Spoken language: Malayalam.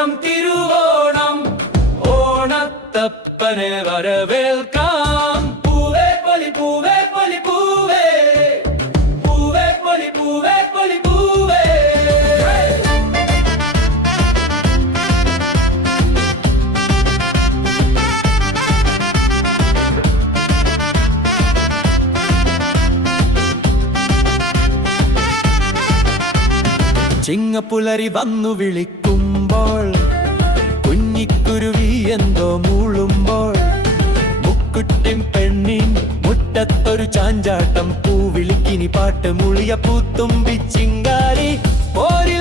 ഓണം തിരുവോണം ഓണത്തപ്പനെ വരവേൽക്കാം. പൂവേ പൊലി പൂവേ പൊലി പൂവേ, പൂവേ പൊലി പൂവേ പൊലി പൂവേ. ചിങ്ങപ്പുലരി വന്നു വിളിക്കുമ്പോൾ, കുഞ്ഞിക്കുരുവി എന്തോ മൂളുമ്പോൾ, മുക്കുട്ടിൻ പെണ്ണിൻ മുറ്റത്തൊരു ചാഞ്ചാട്ടം, പൂവിളിക്കിനി പാട്ട്, മുളിയ പൂത്തുമ്പി ചിങ്കാരി പോരി